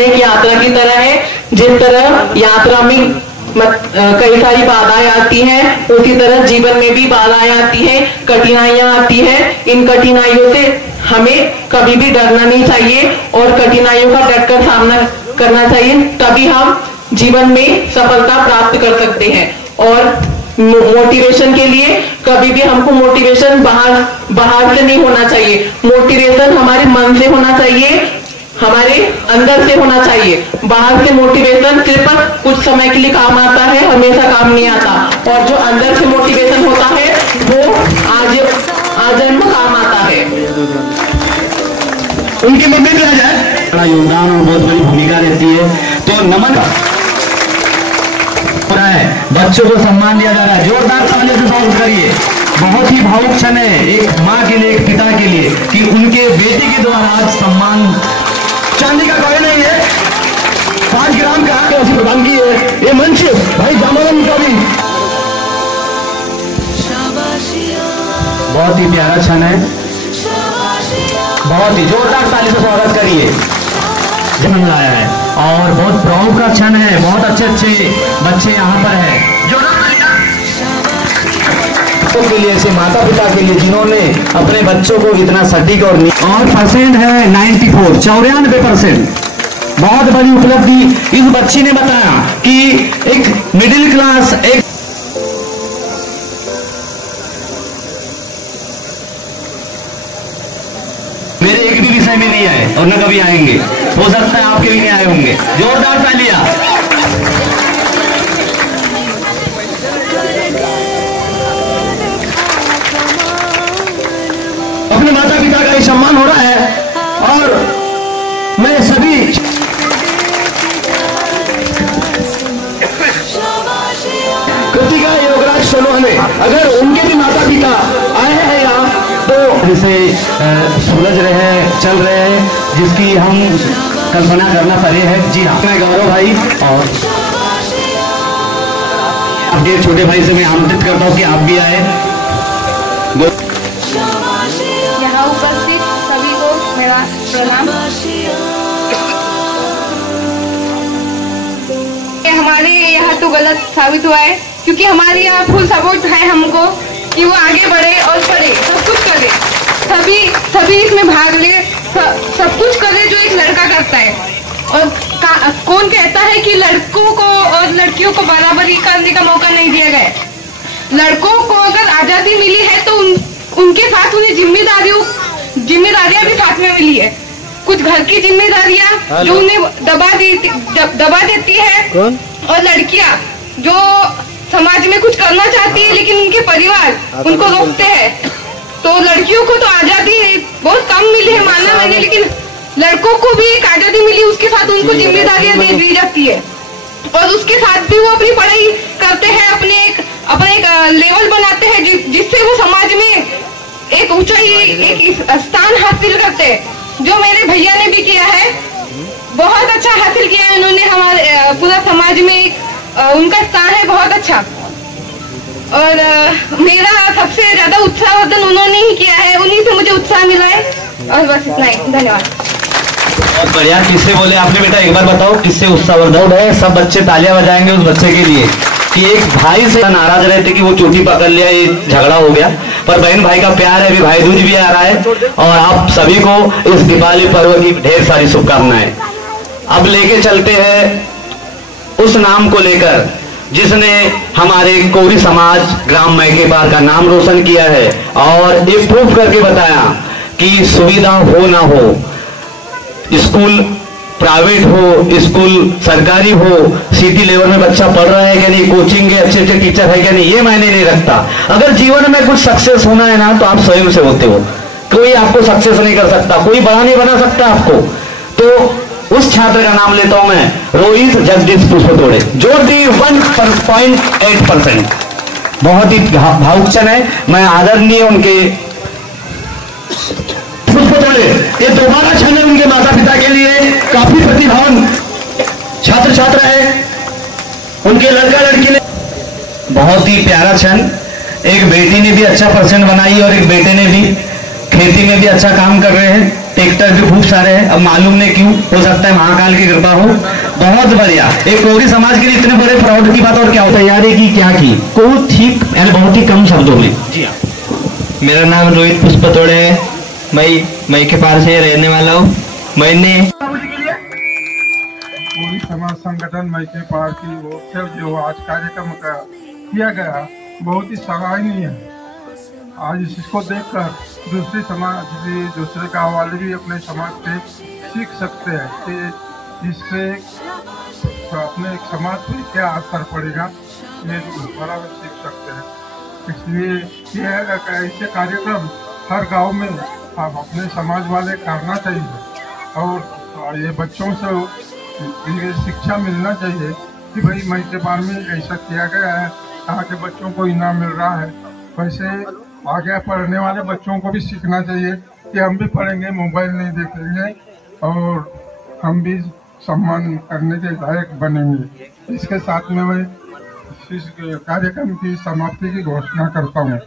एक यात्रा की तरह है, जिस तरह यात्रा में कई सारी बाधाएं आती हैं, उसी तरह जीवन में भी बाधाएं आती हैं, कठिनाइयां आती हैं। इन कठिनाइयों से हमें कभी भी डरना नहीं चाहिए और कठिनाइयों का डटकर सामना करना चाहिए, तभी हम जीवन में सफलता प्राप्त कर सकते हैं। और मोटिवेशन के लिए कभी भी हमको मोटिवेशन बाहर से नहीं होना चाहिए, मोटिवेशन हमारे मन से होना चाहिए, हमारे अंदर से होना चाहिए। बाहर से मोटिवेशन सिर्फ कुछ समय के लिए काम आता है, हमेशा काम नहीं आता। और जो अंदर से मोटिवेशन होता है वो आजन्म काम आता है। उनकी मम्मी भी आ जाए, बड़ा योगदान और बहुत बड़ी भूमिका रहती है। तो नमन है, बच्चों को सम्मान दिया जा रहा है, जोरदार तालियों से स्वागत करिए। बहुत ही भावुक क्षण है एक माँ के लिए, एक पिता के लिए, कि उनके बेटे के द्वारा आज सम्मान चांदी का कोई नहीं है, 5 ग्राम का ऐसी प्रदान की है। ये मंच भाई दामोदर का भी बहुत ही प्यारा क्षण है, बहुत ही जोरदार ताली से स्वागत करिए। जन्म लाया है और बहुत प्राउड का क्षण है, बहुत अच्छे बच्चे यहाँ पर है। के लिए, ऐसे माता पिता के लिए जिन्होंने अपने बच्चों को इतना सटीक और परसेंट है 94% बहुत बड़ी उपलब्धि इस बच्ची ने बताया कि एक मिडिल क्लास, एक मेरे एक भी विषय में नहीं आए और न कभी आएंगे, हो सकता है आपके भी नहीं आए होंगे। जोरदार तालियां। अपने माता पिता का ही सम्मान हो रहा है और मैं सभी कृतिका योगराज सोनोने, अगर उनके भी माता पिता आए हैं यहाँ तो जैसे सूरज रहे चल रहे हैं, जिसकी हम कल्पना करना पड़े है। जी हाँ, मैं गौरव भाई और आपके छोटे भाई से मैं आमंत्रित करता हूँ कि आप भी आए। यहाँ उपस्थित सभी को मेरा प्रणाम। हमारे यहाँ तो गलत साबित हुआ है, क्योंकि हमारे यहाँ फुल सपोर्ट है हमको कि वो आगे बढ़े और पढ़े, सब कुछ करे, सभी इसमें भाग ले, सब कुछ करे जो एक लड़का करता है। और कौन कहता है कि लड़कों को और लड़कियों को बराबरी करने का मौका नहीं दिया गया। लड़कों को अगर आजादी मिली है तो उनके साथ उन्हें जिम्मेदारियां भी साथ में मिली है। कुछ घर की जिम्मेदारियां जो उन्हें दबा देती है, और लड़कियां जो समाज में कुछ करना चाहती है लेकिन उनके परिवार उनको रोकते हैं। तो लड़कियों को तो आजादी बहुत कम मिली है माना मैंने, लेकिन लड़कों को भी एक आजादी मिली, उसके साथ उनको जिम्मेदारियां दे दी जाती है। और उसके साथ भी वो अपनी पढ़ाई करते हैं, अपने एक लेवल बनाते हैं जिससे वो समाज में एक ऊंचाई, एक स्थान हासिल करते हैं। जो मेरे भैया ने भी किया है, बहुत अच्छा हासिल किया है उन्होंने, हमारे पूरा समाज में उनका स्थान है बहुत अच्छा। और मेरा सबसे ज्यादा उत्साहवर्धन उन्होंने ही किया है, उन्हीं से मुझे उत्साह मिला है। और बस इतना ही, धन्यवाद। बहुत बढ़िया। किससे बोले आपने बेटा, एक बार बताओ किससे उत्साहवर्धन है? सब बच्चे तालियां बजाएंगे उस बच्चे के लिए कि एक भाई से नाराज रहते कि वो चोटी पकड़ लिया, ये झगड़ा हो गया, पर बहन भाई का प्यार है, अभी भाई दूज भी आ रहा है और आप सभी को इस दीपावली पर्व की ढेर सारी शुभकामनाएं। अब लेके चलते हैं उस नाम को लेकर जिसने हमारे कोरी समाज ग्राम मैकेपार का नाम रोशन किया है और ये प्रूफ करके बताया कि सुविधा हो ना हो, स्कूल प्राइवेट हो, स्कूल सरकारी हो, सिटी लेवल में बच्चा पढ़ रहा है क्या नहीं, कोचिंग के अच्छे अच्छे टीचर है क्या नहीं, ये मायने नहीं रखता। अगर जीवन में कुछ सक्सेस होना है ना तो आप स्वयं से होते हो, कोई आपको सक्सेस नहीं कर सकता, कोई बड़ा नहीं बना सकता आपको। तो उस छात्र का नाम लेता हूं मैं, रोहित जगदीश पुष्पतोड़े, जो दी 1.8%। बहुत ही भावुक क्षण है। मैं आदरणीय उनके पुष्पतोड़े, ये दोबारा क्षण है उनके माता पिता के लिए, काफी प्रतिभावान छात्र छात्रा है उनके लड़का लड़की ने बहुत ही प्यारा क्षण, एक बेटी ने भी अच्छा परसेंट बनाई और एक बेटे ने भी खेती में भी अच्छा काम कर रहे हैं, ट्रैक्टर भी खूब सारे हैं। अब मालूम नहीं क्यों, हो सकता है महाकाल की कृपा हो। बहुत बढ़िया, एक कोहरी समाज के लिए इतने बड़े प्राउड की बात और क्या हो। तैयारी की क्या की बहुत ठीक यानी बहुत ही कम शब्दों में। जी हाँ, मेरा नाम रोहित पुष्पतोड़े है, मैं के पार से रहने वाला हूँ। मैंने कोहरी समाज संगठन मैके पार की ओर से जो आज कार्यक्रम किया गया बहुत ही सराहनीय है। आज इसको देखकर दूसरे समाज भी, दूसरे गाँव वाले भी अपने समाज से सीख सकते हैं कि इससे अपने समाज पे क्या असर पड़ेगा, ये बराबर सीख सकते हैं। इसलिए ये ऐसे कार्यक्रम हर गांव में आप अपने समाज वाले करना चाहिए और ये बच्चों से ये शिक्षा मिलना चाहिए कि भाई मैके पार में ऐसा किया गया है, यहाँ के बच्चों को इनाम मिल रहा है। वैसे आगे पढ़ने वाले बच्चों को भी सीखना चाहिए कि हम भी पढ़ेंगे, मोबाइल नहीं देखेंगे और हम भी सम्मान करने के लायक बनेंगे। इसके साथ में मैं इस कार्यक्रम की समाप्ति की घोषणा करता हूँ।